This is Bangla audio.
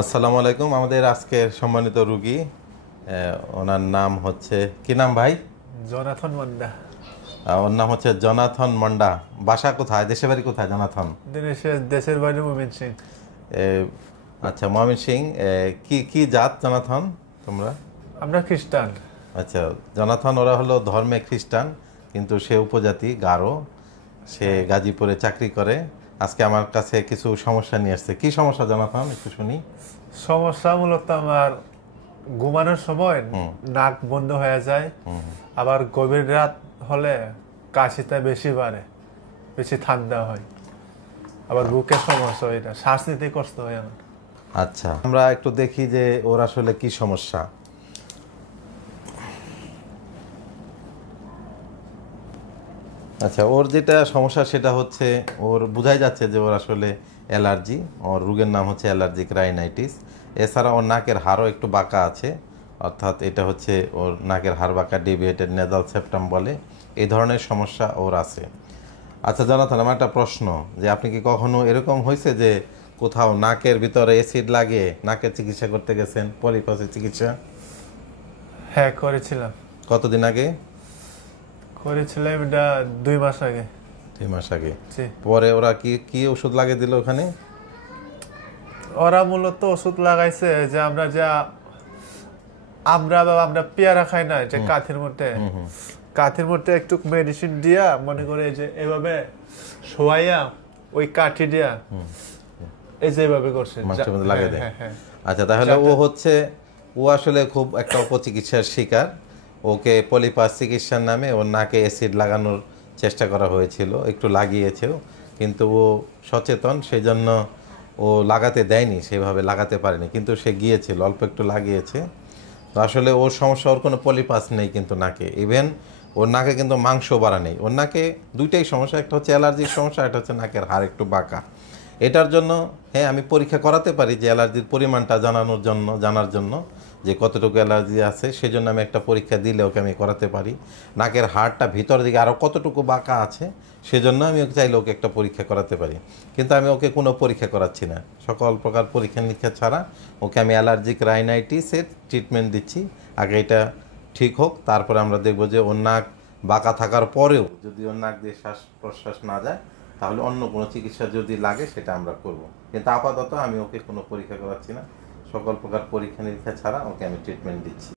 আসসালামু আলাইকুম। আমাদের আজকের সম্মানিত রুগী ওনার নাম হচ্ছে কি নাম ভাই? জোনাথন মান্ডা। ওর নাম হচ্ছে জোনাথন মন্ডা। বাসা কোথায়, দেশের বাড়ি কোথায় জোনাথন? দেশের বাড়ি ময়মনসিংহ। এ, আচ্ছা, ময়মনসিংহ। কি কি জাত জোনাথন তোমরা? আমরা খ্রিস্টান। আচ্ছা, জোনাথন ওরা হলো ধর্মে খ্রিস্টান, কিন্তু সে উপজাতি গারো। সে গাজীপুরে চাকরি করে। আজকে আমার কাছে কিছু সমস্যা নিয়ে আসছে। কি সমস্যা জোনাথন, একটু শুনি। সমস্যা মূলত আমার ঘুমানোর সময় নাক বন্ধ হয়ে যায়, আবার গভীর রাত হলে কাশিটা বেশি বাড়ে, বেশি ঠান্ডা হয়, আবার বুকের সমস্যা হয়, এটা শ্বাস নিতে কষ্ট হয় আমার। আচ্ছা, আমরা একটু দেখি যে ওর আসলে কি সমস্যা। আচ্ছা, ওর যেটা সমস্যা সেটা হচ্ছে ওর বোঝাই যাচ্ছে যে ওর আসলে অ্যালার্জি। ওর রোগের নাম হচ্ছে অ্যালার্জিক রাইনাইটিস। এছাড়া ওর নাকের হাড়ও একটু বাঁকা আছে, অর্থাৎ এটা হচ্ছে ওর নাকের হাড় বাঁকা, ডেভিয়েটেড নেজাল সেপ্টাম বলে। এই ধরনের সমস্যা ওর আছে। আচ্ছা জনাথন, আমার একটা প্রশ্ন, যে আপনি কি কখনো এরকম হয়েছে যে কোথাও নাকের ভিতরে অ্যাসিড লাগে নাকের চিকিৎসা করতে গেছেন, পলিপাসের চিকিৎসা? হ্যাঁ, করেছিলাম। কতদিন আগে? করেছিলাম এটা 2 মাস আগে। 2 মাস আগে। জি। পরে ওরা কি কি ওষুধ লাগিয়ে দিল ওখানে? ওরা মূলত ওষুধ লাগাইছে যে আমরা পেয়ারা খাই না, যে কাঠির মধ্যে একটু মেডিসিন দিয়া, মনে করে যে এভাবে শোয়াইয়া ওই কাঠি দিয়া এই যে এভাবে করছে, মাংসের মধ্যে লাগিয়ে দেয়। হ্যাঁ, হ্যাঁ। আচ্ছা, তাহলে ও আসলে খুব একটা অপচিকিৎসার শিকার। ওকে পলিপাস চিকিৎসার নামে ওর নাকে অ্যাসিড লাগানোর চেষ্টা করা হয়েছিল, একটু লাগিয়েছেও, কিন্তু ও সচেতন, সেই জন্য ও লাগাতে দেয়নি, সেভাবে লাগাতে পারেনি, কিন্তু সে গিয়েছিল, অল্প একটু লাগিয়েছে। তো আসলে ওর সমস্যা, ওর কোনো পলিপাস নেই কিন্তু নাকে। ইভেন ওর নাকে কিন্তু মাংস বাড়া নেই। ওর নাকে দুইটাই সমস্যা, একটা হচ্ছে অ্যালার্জির সমস্যা, একটা হচ্ছে নাকের হাড় একটু বাঁকা। এটার জন্য হ্যাঁ, আমি পরীক্ষা করাতে পারি যে অ্যালার্জির পরিমাণটা জানার জন্য যে কতটুকু অ্যালার্জি আছে, সেই জন্য আমি একটা পরীক্ষা দিলে ওকে আমি করাতে পারি। নাকের হাড়টা ভিতর দিকে আরও কতটুকু বাঁকা আছে, সেজন্য আমি ওকে চাইলে ওকে একটা পরীক্ষা করাতে পারি। কিন্তু আমি ওকে কোনো পরীক্ষা করাচ্ছি না, সকল প্রকার পরীক্ষা নিরীক্ষা ছাড়া ওকে আমি অ্যালার্জিক রাইনাইটিসের ট্রিটমেন্ট দিচ্ছি। আগে এটা ঠিক হোক, তারপরে আমরা দেখব যে ওর নাক বাঁকা থাকার পরেও যদি ওর নাক দিয়ে শ্বাস প্রশ্বাস না যায়, তাহলে অন্য কোনো চিকিৎসা যদি লাগে সেটা আমরা করব। কিন্তু আপাতত আমি ওকে কোনো পরীক্ষা করাচ্ছি না, সকল প্রকার পরীক্ষা নিরীক্ষা ছাড়া ওকে আমি ট্রিটমেন্ট দিচ্ছি।